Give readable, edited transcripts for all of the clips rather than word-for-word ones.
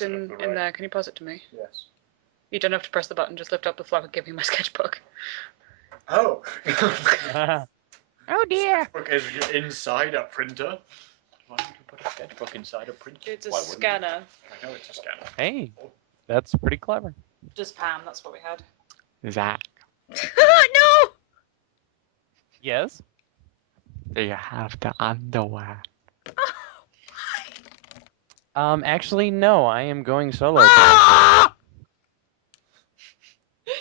in there. Can you pass it to me? Yes. You don't have to press the button. Just lift up the flap and give me my sketchbook. Oh. Oh dear. Sketchbook is inside a printer. Why would you put a sketchbook inside a printer? It's a Why wouldn't scanner. I know it's a scanner. Hey, that's pretty clever. Just Pam. That's what we had. Zach. No. Yes? Do you have the underwear? Actually, no. I am going solo.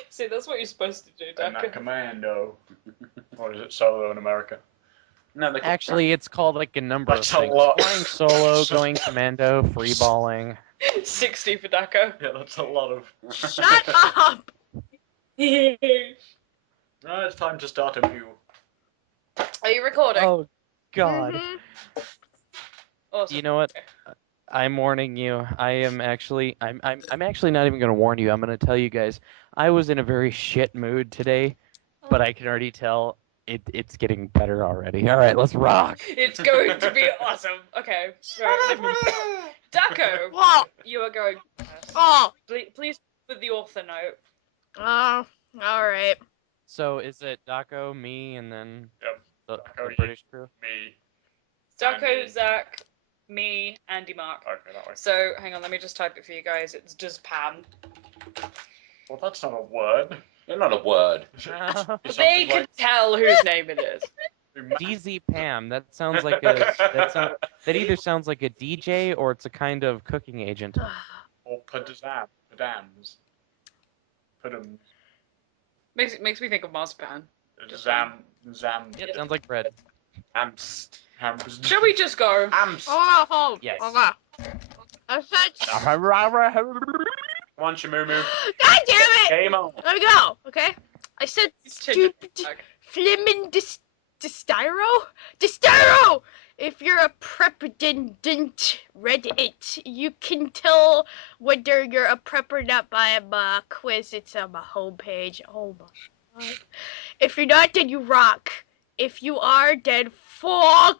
See, that's what you're supposed to do, And that Daco. commando. Or is it solo in America? No, Actually, it's called like a number That's of a things. lot. Flying solo, going commando, freeballing. 60 for Daco. Yeah, that's a lot of. Shut up! No, it's time to start a new. Are you recording? Oh, God. Mhm. Awesome. You know what? I'm warning you. I'm actually not even gonna warn you. I'm gonna tell you guys. I was in a very shit mood today, but I can already tell it's getting better already. All right, let's rock. It's going to be awesome. Okay. Right. Daco, Whoa! you are going first. Oh! Please with the author note. Oh, alright. So is it Daco, me, and then Yep. the Daco, you. British crew? Me. Daco, Andy. Zach, me, Andy, Mark. Okay, that way. So, hang on, let me just type it for you guys. It's just Pam. Well, that's not a word. You're not a word. It's They something can like tell whose name it is. DZ Pam. That sounds like a that either sounds like a DJ or it's a kind of cooking agent. Or padam. Padams. Padams. Makes me think of marzipan. Zam. It sounds like bread. Amps. Hams. Shall we just go? Amps. Oh, Yes. okay. I said, Come on, Shamumu. God damn it! Game on. Let me go, okay? I said stupid flimin' Distyro! If you're a prepident Reddit, you can tell whether you're a prep or not by my quiz. It's on my homepage. Oh my god. If you're not, then you rock. If you are, then fuck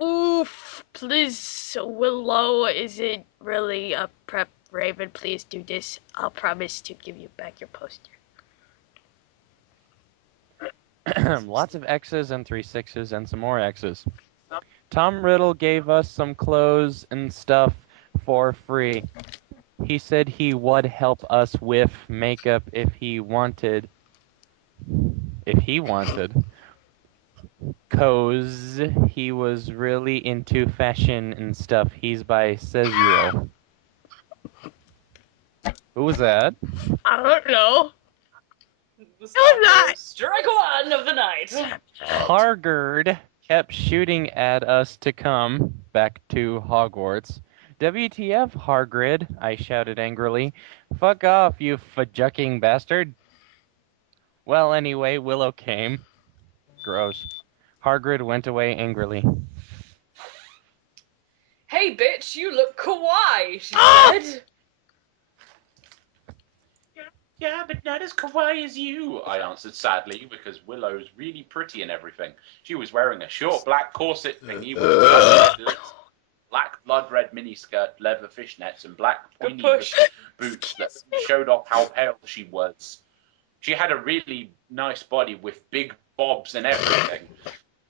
oof. Please, Willow isn't really a prep Raven. Please do this. I'll promise to give you back your poster. Lots of X's and 3 6s and some more X's. Tom Riddle gave us some clothes and stuff for free. He said he would help us with makeup if he wanted. If he wanted. 'Cause he was really into fashion and stuff. He's by Cezio. Who was that? I don't know. The not. Strike one of the night. Hargard kept shooting at us to come back to Hogwarts. WTF, Hargrid, I shouted angrily. Fuck off, you fujucking bastard. Well, anyway, Willow came. Gross. Hargrid went away angrily. Hey, bitch, you look kawaii, she said. Yeah, but not as kawaii as you, I answered sadly, because Willow's really pretty and everything. She was wearing a short black corset thingy with black blood red miniskirt, leather fishnets, and black pointy boots that showed off how pale she was. She had a really nice body with big bobs and everything.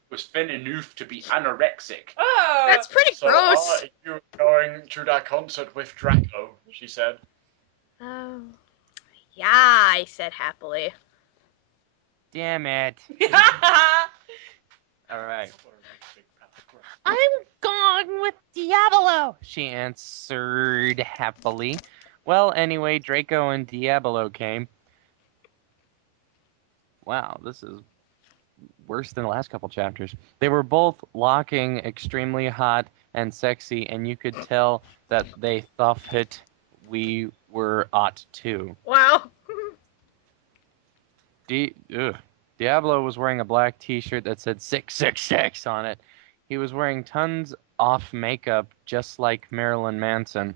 Was thin enough to be anorexic. Oh, That's pretty So gross. are you going to that concert with Draco? She said. Oh. Yeah, I said happily. Damn it. Alright. I'm going with Diablo, she answered happily. Well, anyway, Draco and Diablo came. Wow, this is worse than the last couple chapters. They were both locking extremely hot and sexy, and you could tell that they thought we were ought to. Wow. Diablo was wearing a black t-shirt that said 666 on it. He was wearing tons off makeup, just like Marilyn Manson.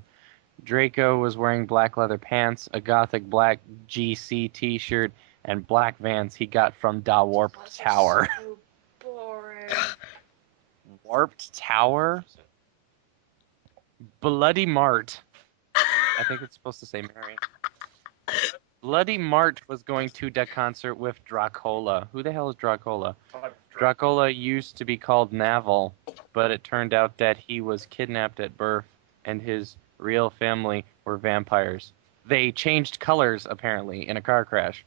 Draco was wearing black leather pants, a gothic black GC t-shirt, and black Vans he got from Da Warped Tower. So boring. Warped Tower? Bloody Mart. I think it's supposed to say Mary. Bloody March was going to the concert with Dracola. Who the hell is Dracola? Dracola used to be called Navel, but it turned out that he was kidnapped at birth, and his real family were vampires. They changed colors, apparently, in a car crash.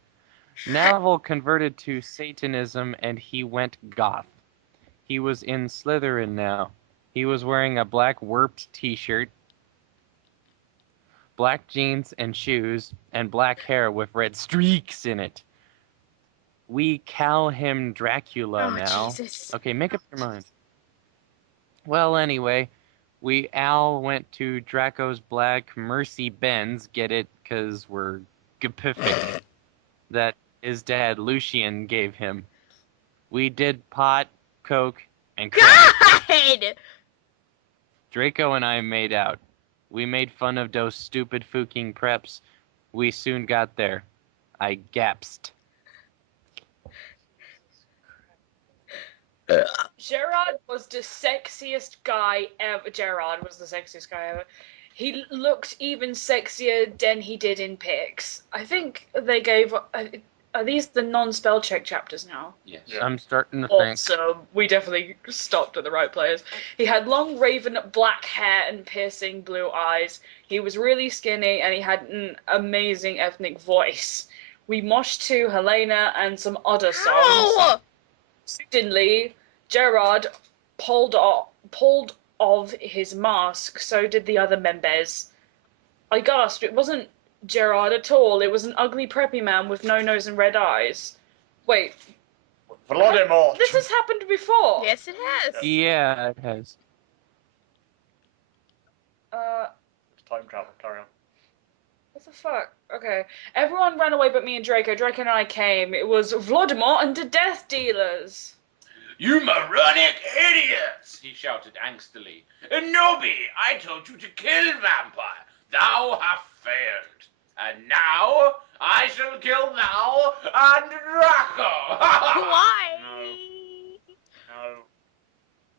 Navel converted to Satanism, and he went goth. He was in Slytherin now. He was wearing a black warped t-shirt, black jeans and shoes, and black hair with red streaks in it. We call him Dracula Oh, now. Jesus. Okay, make up your mind. Well, anyway, we all went to Draco's Black Mercy Benz, get it? Because we're perfect. That his dad, Lucian, gave him. We did pot, coke, and crack. God! Draco and I made out. We made fun of those stupid fucking preps. We soon got there. I gapsed. Gerard was the sexiest guy ever. Gerard was the sexiest guy ever. He looked even sexier than he did in pics. I think they gave. Are these the non-spell check chapters now? Yes. Yeah. I'm starting to think. Awesome. We definitely stopped at the right place. He had long raven black hair and piercing blue eyes. He was really skinny and he had an amazing ethnic voice. We moshed to Helena and some other songs. Ow! Suddenly, Gerard pulled off his mask, so did the other members. I gasped. It wasn't Gerard at all. It was an ugly preppy man with no nose and red eyes. Wait, Voldemort! this has happened before. Yes, it has. Yeah, it has. It's time travel, carry on. What the fuck? Okay. Everyone ran away but me and Draco. Draco and I came. It was Voldemort and the Death Dealers. You moronic idiots! He shouted angstily. Nobi, I told you to kill vampire. Thou hast failed. And now I shall kill thou and Draco. Why? No.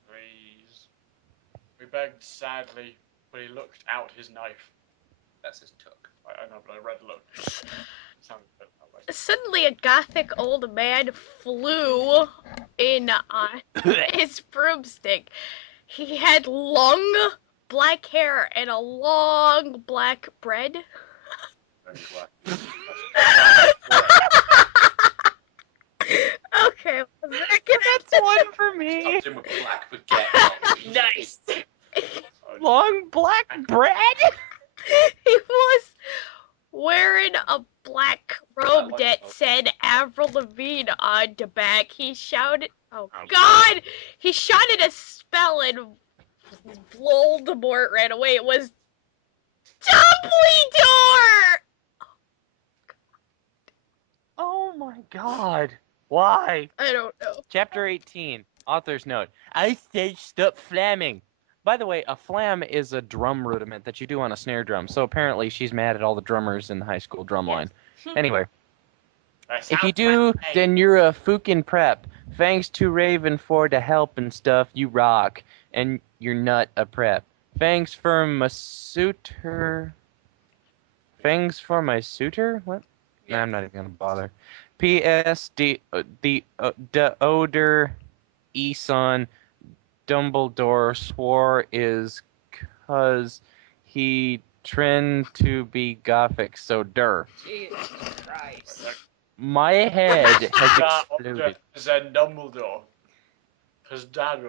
Please. We begged sadly, but he looked out his knife. That's his took. I know, but I read look. Sounded a bit that way. Suddenly, a gothic old man flew in on his broomstick. He had long black hair and a long black bread. Very black. Okay, That's one for me. Topped him with black baguette. Nice. Long black bread? he was wearing a black robe that said Avril Lavigne on the back. He shouted, "Oh God!" He shouted a spell and Voldemort ran away. It was Dumbledore. Oh my god. Why? I don't know. Chapter 18. Author's note. I said stop flamming. By the way, a flam is a drum rudiment that you do on a snare drum. So apparently she's mad at all the drummers in the high school drum line. Anyway, if you do, then you're a fucking prep. Thanks to Raven for the help and stuff. You rock. And you're not a prep. Thanks for my suitor. Thanks for my suitor? What? Nah, I'm not even gonna bother. P.S. The older Eson Dumbledore swore is 'cause he trend to be gothic, so Jesus Christ. my head has exploded. Zen Dumbledore. Because Dagger,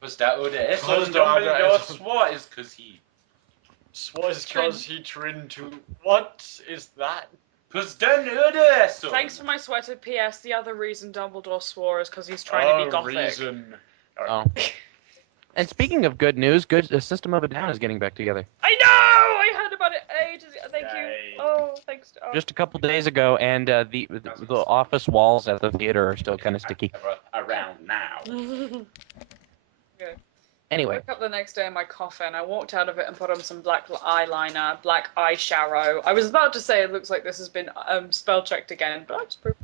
Was that Oda? It's Was Dumbledore that- swore is because he. was because he trend to. What is that? Because then Oda. Thanks for my sweater. P.S. The other reason Dumbledore swore is because he's trying to be gothic. Reason. Oh. And speaking of good news, the System of a Down is getting back together. I know! I heard about it ages ago. Thank Yay. you. Oh, thanks. Oh. Just a couple days ago, and the office walls at the theater are still kind of sticky. Around now. Okay. I Anyway, woke up the next day in my coffin. I walked out of it and put on some black eyeliner, black eyeshadow. I was about to say it looks like this has been spell checked again, but I just proved.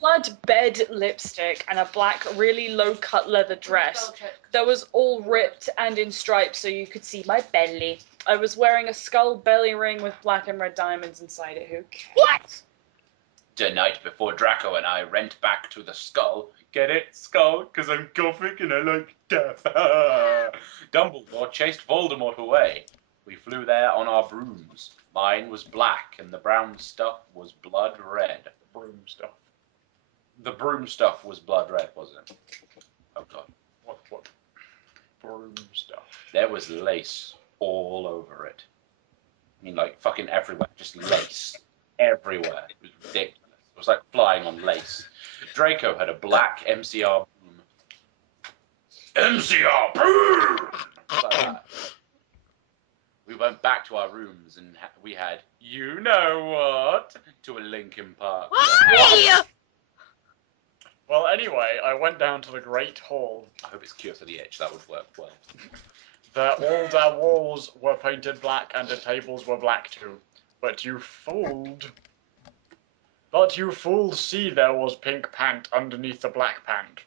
blood bed lipstick and a black, really low-cut leather dress that was all ripped and in stripes so you could see my belly. I was wearing a skull belly ring with black and red diamonds inside it. Who cares? What? The night before Draco and I went back to the skull. Get it? Skull? Because I'm gothic and I like death. Dumbledore chased Voldemort away. We flew there on our brooms. Mine was black and the brown stuff was blood red. Broom stuff. The broom stuff was blood red, wasn't it? Oh god. What? Broom stuff. There was lace all over it. I mean, like, fucking everywhere. Just lace. Everywhere. It was ridiculous. It was like flying on lace. Draco had a black MCR broom. MCR broom! Like that. We went back to our rooms and we had, you know what, to a Linkin Park. Why? Well, anyway, I went down to the Great Hall. I hope it's Cure for the Itch. That would work well. All their walls were painted black and the tables were black too. But you fooled. See there was pink pant underneath the black pant.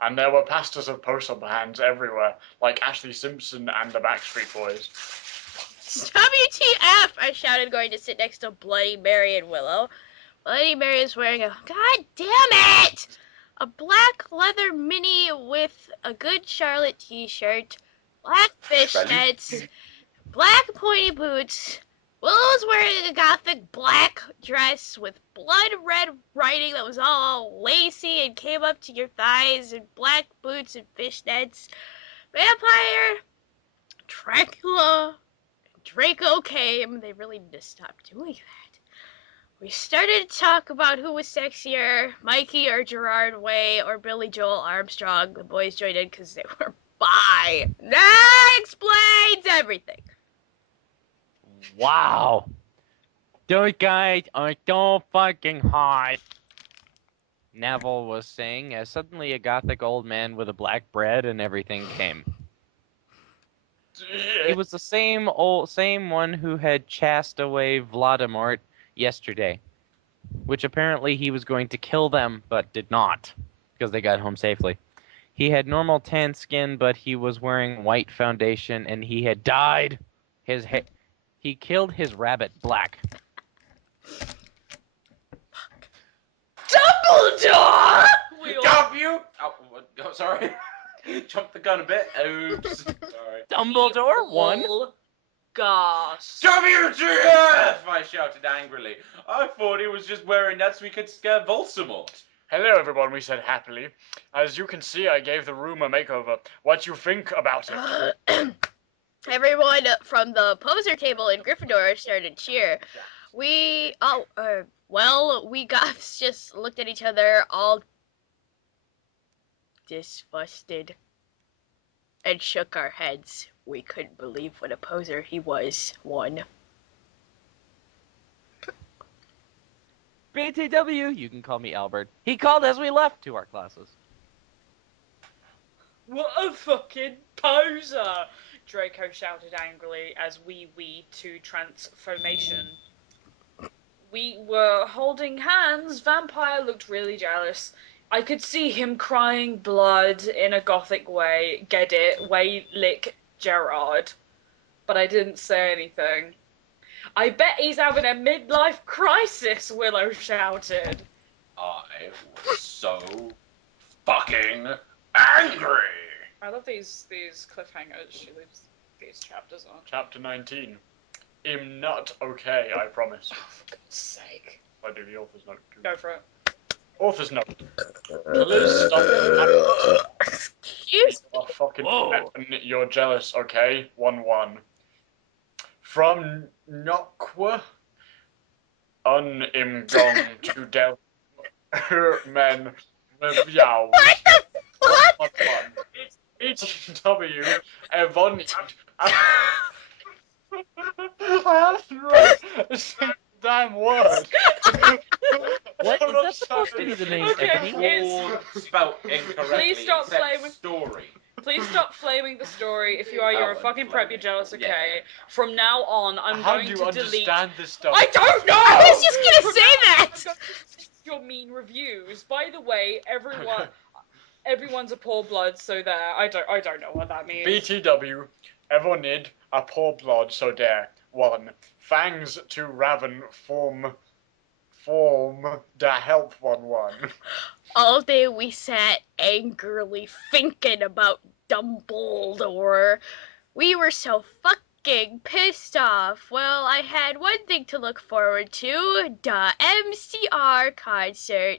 And there were pastors of poster hands everywhere, like Ashley Simpson and the Backstreet Boys. WTF! I shouted, going to sit next to Bloody Mary and Willow. Bloody Mary is wearing a, god damn it! A black leather mini with a Good Charlotte t-shirt, black fishnets, black pointy boots. Willow's wearing a gothic black dress with blood red writing that was all lacy and came up to your thighs, and black boots and fishnets. Vampire, Dracula, Draco came. They really need to stop doing that. We started to talk about who was sexier, Mikey or Gerard Way or Billy Joel Armstrong. The boys joined in because they were bi. That explains everything. Wow. Those guys are so fucking hot. Neville was saying as suddenly a gothic old man with a black bread and everything came. He was the same one who had chased away Voldemort yesterday, which apparently he was going to kill them, but did not, because they got home safely. He had normal tan skin, but he was wearing white foundation, and he had dyed his hair. He killed his rabbit black. Dumbledore! Oh, sorry. Jumped the gun a bit. Oops. Sorry. Dumbledore won. Gasp. WTF! I shouted angrily. I thought he was just wearing that so we could scare Voldemort. Hello everyone, we said happily. As you can see, I gave the room a makeover. What you think about it? Everyone from the poser table in Gryffindor started to cheer. We goths just looked at each other all disgusted and shook our heads. We couldn't believe what a poser he was. One. BTW, you can call me Albert. He called as we left to our classes. What a fucking poser! Draco shouted angrily as we to transformation. We were holding hands. Vampire looked really jealous. I could see him crying blood in a gothic way. Get it? Way lick Gerard. But I didn't say anything. I bet he's having a midlife crisis, Willow shouted. I was so fucking angry. I love these cliffhangers she leaves these chapters on. Chapter 19. I'm not okay, I promise. Oh, for God's sake. I do the author's note too. Go for it. Author's note. Please stop. Excuse Oh, fucking Whoa. you're jealous, okay? 1-1. From Nokwa, Unimgong to Del Men Meow. what? HW Evon. I haven't read a single damn word. What is that supposed to be the name, Okay, Ebony? All spelt incorrectly. Please stop except playing with- story. Please stop flaming the story. If you are, you're a fucking prep, you're jealous, okay? From now on, I'm How going do you to delete... understand this stuff? I don't know! I was just gonna say that! your mean reviews. By the way, everyone's a poor blood, so there. I don't know what that means. BTW, everyone need a poor blood, so there. 1. Fangs to Raven form the help 1-1. All day we sat angrily thinking about Dumbledore. We were so fucking pissed off. Well, I had one thing to look forward to, the MCR concert.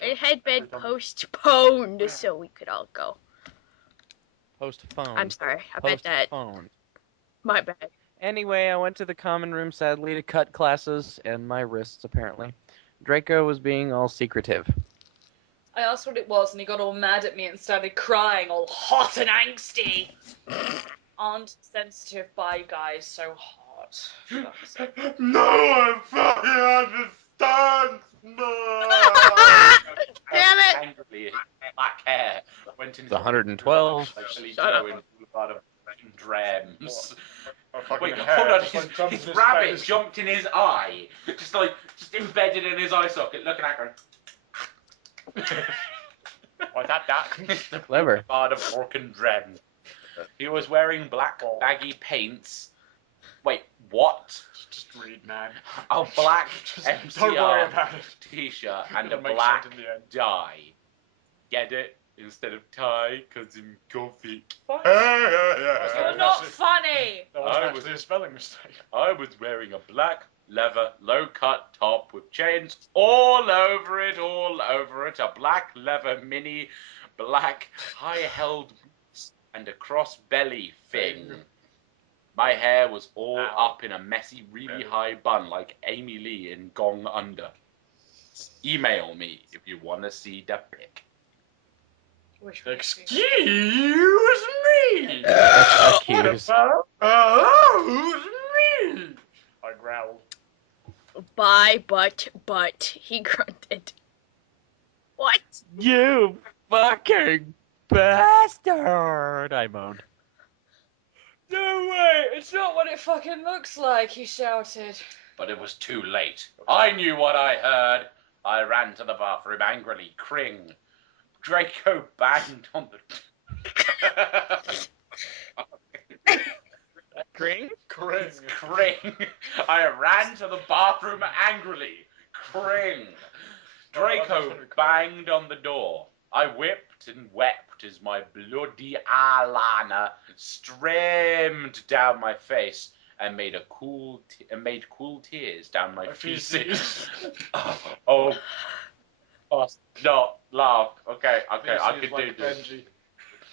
It had been postponed so we could all go. Postponed. I'm sorry, I meant that. Postponed. My bad. Anyway, I went to the common room sadly to cut classes and my wrists apparently. Draco was being all secretive. I asked what it was, and he got all mad at me and started crying, all hot and angsty. Aren't sensitive bi guys so hot? Fuck's sake. No one fucking understands! Damn it! Angrily, black hair went into The 112. Actually, Shut up. Joe in Boulevard of Dreams. Wait, hair, hold on, just like jumps his in his rabbit face. jumped in his eye. Just embedded in his eye socket, looking at her. What's that? Clever. Boulevard of Orkin Dreams. He was wearing black baggy paints. Wait, what? Just read, man. A black Don't worry MCR about it. t-shirt and a It'll make black sense in the end. dye. Get it? Instead of tie, because I'm gothic. You're not funny! That was actually a spelling mistake. I was wearing a black leather low-cut top with chains all over it, a black leather mini, black high-held boots, and a cross belly thing. My hair was all up in a messy, really high bun like Amy Lee in Gong Under. Email me if you want to see the pic. Excuse me! Accused. Excuse me! I growled. Bye, but, he grunted. What? You fucking bastard! I moaned. No way! It's not what it fucking looks like, he shouted. But it was too late. I knew what I heard. I ran to the bathroom angrily. Cring. Draco banged on the... Green? Cring. Cring. I ran to the bathroom angrily. Cring. Draco banged on the door. I whipped and wept as my bloody Alana streamed down my face and made cool tears down my feces. oh, no, laugh. Okay, I could do this. Benji.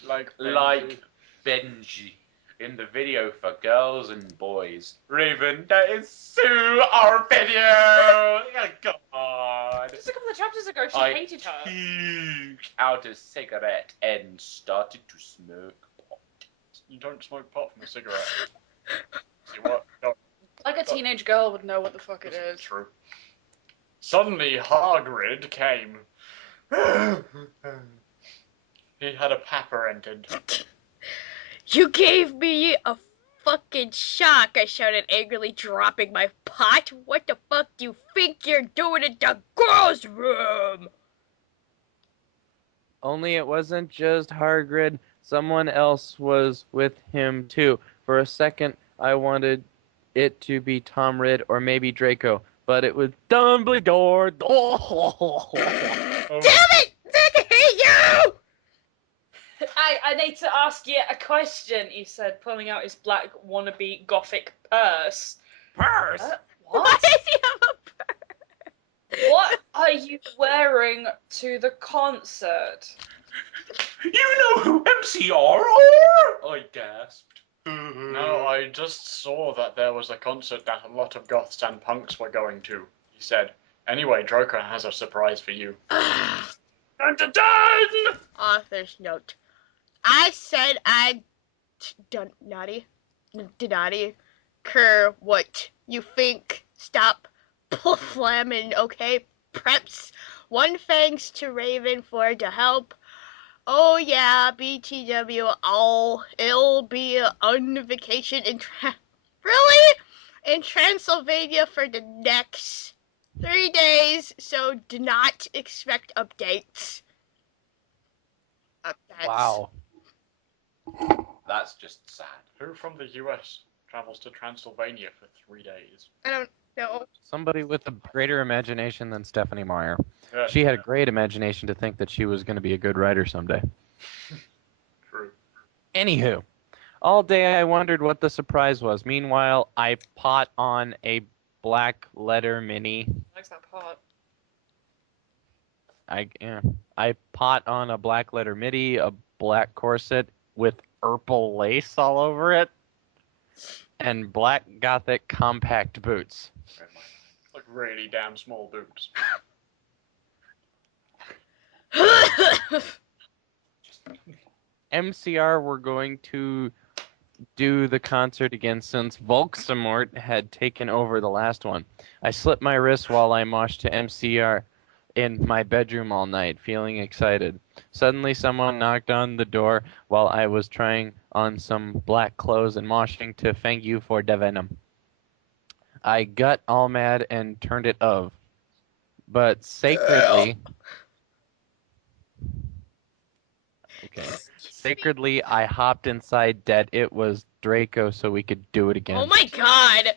Like Benji. Like Benji in the video for girls and boys. Raven, that is Sue, our video. Oh, God. Just a couple of chapters ago, she I hated her. took out a cigarette and started to smoke pot. You don't smoke pot from a cigarette. See what? No, Like a teenage girl would know what the fuck it that's is. true. Suddenly, Hagrid came. He had a pepper entered. You gave me a fucking shock, I shouted angrily, dropping my pot. What the fuck do you think you're doing in the girls' room? Only it wasn't just Hagrid. Someone else was with him too. For a second, I wanted it to be Tom Ridd or maybe Draco, but it was Dumbledore. Oh. Damn it! I hate you! I need to ask you a question, he said, pulling out his black wannabe gothic purse. Purse? Why What? does he have a purse? What are you wearing to the concert? You know who MCR are? I gasped. No, I just saw that there was a concert that a lot of goths and punks were going to, he said. Anyway, Draco has a surprise for you. Dun, dun, dun! Author's note. I said I did naughty. Cur, what you think? Stop flamming, okay? Preps. One thanks to Raven for the help. Oh yeah, BTW, it'll be on vacation in really? In Transylvania for the next 3 days, so do not expect updates. Wow. That's just sad. Who from the US travels to Transylvania for 3 days? I don't know. Somebody with a greater imagination than Stephanie Meyer. Yeah, She had a great imagination to think that she was going to be a good writer someday. true. Anywho, all day I wondered what the surprise was. Meanwhile, I pot on a black letter mini. Likes that part. I pot on a black letter midi, a black corset with purple lace all over it, and black gothic compact boots. Like really damn small boots. MCR were going to do the concert again since Volksamort had taken over the last one. I slipped my wrist while I moshed to MCR in my bedroom all night, feeling excited. Suddenly someone knocked on the door while I was trying on some black clothes and moshing to Thank You for the Venom. I got all mad and turned it off. But sacredly... Okay. Sacredly, I hopped inside that it was Draco so we could do it again. Oh my god!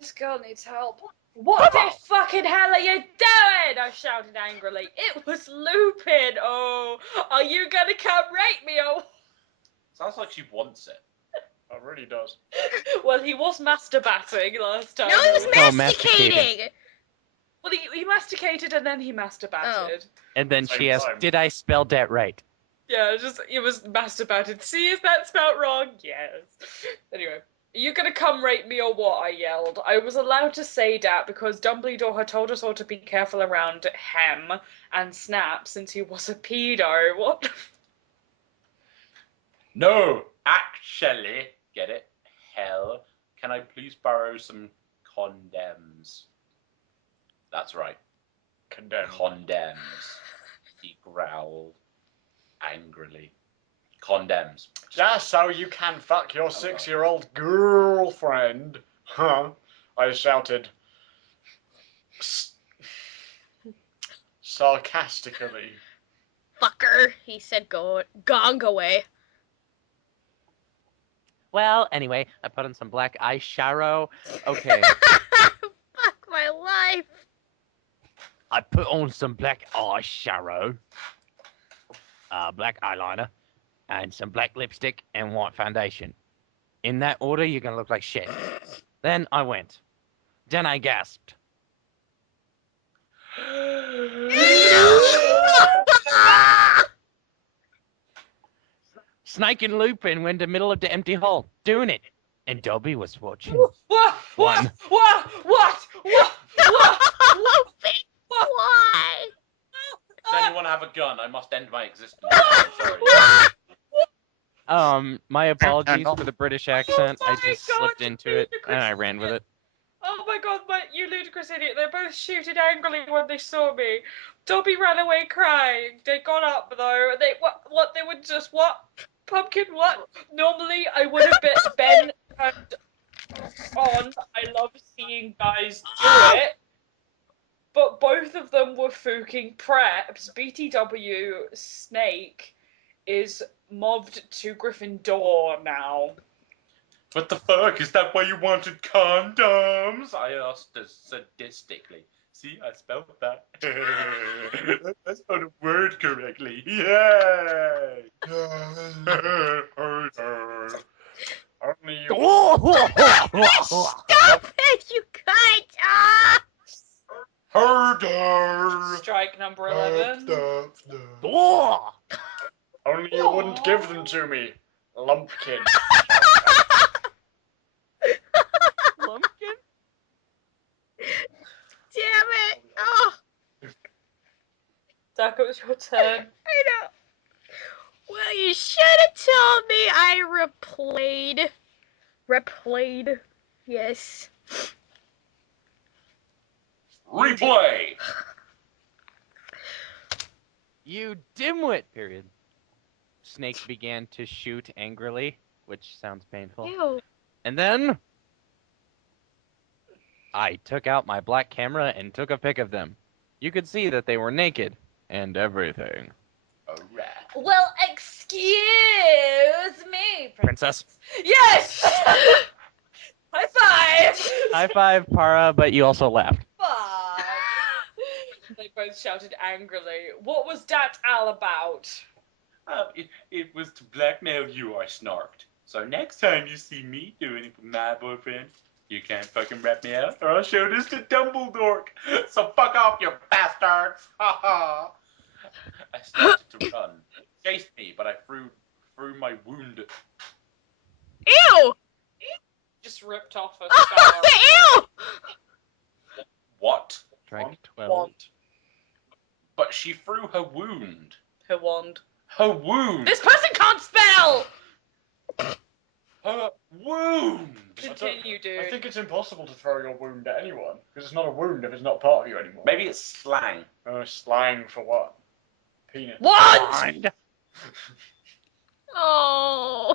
This girl needs help. What the fucking hell are you doing? I shouted angrily. It was Lupin. Oh, are you gonna come rape me? Oh, Sounds like she wants it. That really does. well, he was masturbating last time. No, he's No, masticating! Well, he masticated and then he masturbated. And then Same she asked, time. did I spell that right? Yeah, it was masturbated. See if that spelt wrong? Yes. Anyway, are you gonna come rape me or what? I yelled. I was allowed to say that because Dumbledore had told us all to be careful around Hem and Snap since he was a pedo. What? No, actually, get it? Hell, can I please borrow some condoms? That's right, Condemned. condoms. He growled angrily. Condoms. That's how you can fuck your 6-year-old girlfriend. Huh? I shouted. Sarcastically. Fucker, he said gong away. Well, anyway, I put on some black eyeshadow. Okay. Fuck my life. I put on some black eyeshadow, black eyeliner, and some black lipstick and white foundation. In that order, you're going to look like shit. Then I went. Then I gasped. Snake and Lupin were in the middle of the empty hall, doing it. And Dobby was watching. What? One. What? Why? Does anyone have a gun? I must end my existence. I'm sorry. My apologies for the British accent. Oh I my just God, slipped you into it and I ludicrous ran with it. Oh my god, you ludicrous idiot. They both shooted angrily when they saw me. Dobby ran away crying. They got up though. They what they would just what? Pumpkin what? Normally I would have been turned on. I love seeing guys do it. But both of them were fucking preps. BTW Snake is mobbed to Gryffindor now. What the fuck? Is that why you wanted condoms? I asked sadistically. See, I spelled that. I spelled a word correctly. Yay! Only you. Stop it, you cunt! Ah! Herder. Strike number 11. Only you wouldn't give them to me, lumpkin. Lumpkin? Damn it! Oh, Daco, it's your turn. I know. Well, you should have told me I replayed. Replayed. Yes. Replay! You dimwit! Period. Snake began to shoot angrily, which sounds painful. Ew. And then... I took out my black camera and took a pic of them. You could see that they were naked and everything. Alright. Well, excuse me, Princess. Yes! High five! High five, Para, but you also laughed. Fuck. They both shouted angrily. What was that all about? It was to blackmail you, I snarked. So next time you see me doing it with my boyfriend, you can't fucking rat me out, or I'll show this to Dumbledore. So fuck off, you bastards! Ha ha! I started to run. It chased me, but I threw my wound. Ew! Just ripped off a scar. Ew! What? Strike 12. Wand. But she threw her wound. Her wand. Her wound! This person can't spell! Her wound! Continue, dude. I think it's impossible to throw your wound at anyone, because it's not a wound if it's not part of you anymore. Maybe it's slang. Slang for what? Penis. Wand! Oh.